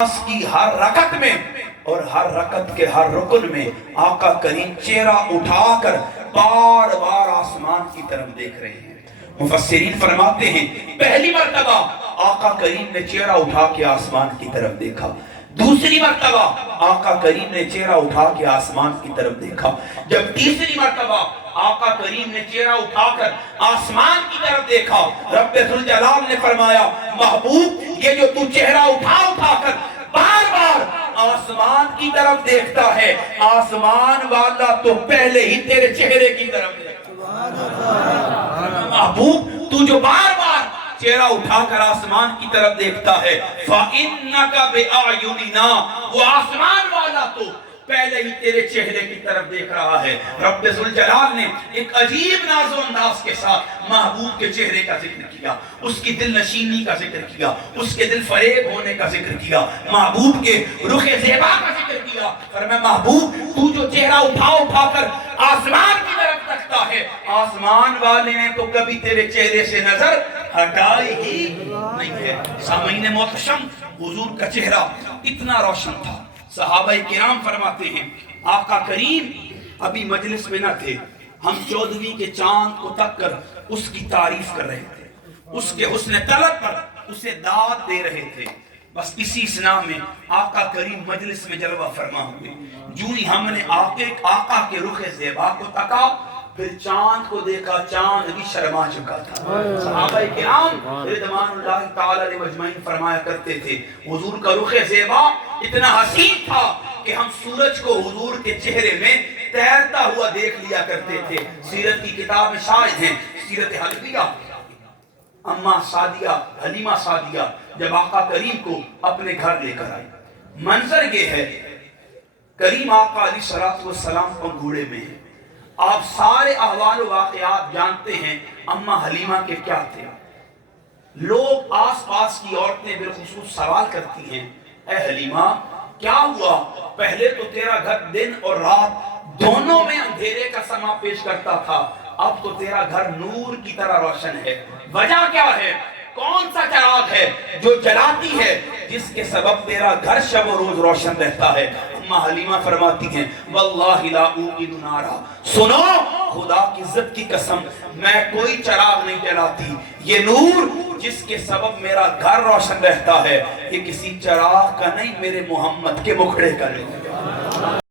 کی ہر رکعت میں اور ہر رکعت کے ہر رکن میں آقا کریم چہرہ اٹھا کر بار بار آسمان کی طرف دیکھ رہے ہیں۔ مفسرین فرماتے ہیں پہلی مرتبہ آقا کریم نے چہرہ اٹھا کے آسمان کی طرف دیکھا، دوسری مرتبہ آقا کریم نے چہرہ اٹھا کے آسمان کی طرف دیکھا، جب تیسری مرتبہ آقا کریم نے چہرہ اٹھا کر آسمان کی طرف دیکھا، رب ذوالجلال نے فرمایا محبوب یہ جو تو چہرہ اٹھا کر بار بار آسمان کی طرف دیکھتا ہے، آسمان والا تو پہلے ہی تیرے چہرے کی طرف دیکھتا ہے۔ محبوب تو جو بار بار چہرہ اٹھا کر آسمان کی طرف دیکھتا ہے، فَإِنَّكَ بِأَعْيُنِنَا، وہ آسمان والا تو پہلے ہی تیرے چہرے کی طرف دیکھ رہا ہے۔ رب ذوالجلال نے ایک عجیب ناز و انداز کے ساتھ محبوب کے چہرے کا ذکر کیا، اس کی دل نشینی کا ذکر کیا، اس کے دل فریب ہونے کا ذکر کیا، محبوب کے رخ زیبا کا ذکر کیا۔ فرمایا محبوب تو جو چہرہ اٹھا کر آسمان کی طرف تکتا ہے، آسمان والے نے تو کبھی تیرے چہرے سے نظر ہٹائی ہی نہیں ہے۔ سامعین محتشم، حضور کا چہرہ اتنا روشن تھا، صحابہ کرام فرماتے ہیں آقا کریم ابھی مجلس میں نہ تھے، ہم 14ویں کے چاند کو تک کر اس کی تعریف کر رہے تھے، اس کے حسن طلب پر اسے داد دے رہے تھے۔ بس اسی اسنا میں آقا کریم مجلس میں جلوہ فرما ہوئے، جو ہی ہم نے آقا کے رخ زیبا کو تکا، پھر چاند کو دیکھا، چاند بھی شرما چکا تھا۔ صحابہ کرام رضوان اللہ تعالی علیہ مجمعین فرمایا کرتے تھے حضور کا رخ زیبا اتنا حسین تھا کہ ہم سورج کو حضور کے چہرے میں تیرتا ہوا دیکھ لیا کرتے تھے۔ سیرت کی کتاب میں شاہد ہیں، سیرت حلبیہ، اماں سعدیہ، حلیمہ سعدیہ جب آقا کریم کو اپنے گھر لے کر آئی، منظر یہ ہے کریم آقا علیہ السلام پنگھوڑے میں ہیں، آپ سارے احوال و واقعات جانتے ہیں اماں حلیمہ کے کیا تھے۔ لوگ آس پاس کی عورتیں بالخصوص سوال کرتی ہیں اے حلیمہ کیا ہوا، پہلے تو تیرا گھر دن اور رات دونوں میں اندھیرے کا سما پیش کرتا تھا، اب تو تیرا گھر نور کی طرح روشن ہے، وجہ کیا ہے، کون سا چراغ ہے جو جلاتی ہے جس کے سبب تیرا گھر شب و روز روشن رہتا ہے۔ اماں حلیمہ فرماتی ہیں واللہ لا اوقد نارا، سنو خدا کی عزت کی قسم میں کوئی چراغ نہیں جلاتی، یہ نور جس کے سبب میرا گھر روشن رہتا ہے یہ کسی چراغ کا نہیں، میرے محمد کے مکھڑے کا نہیں۔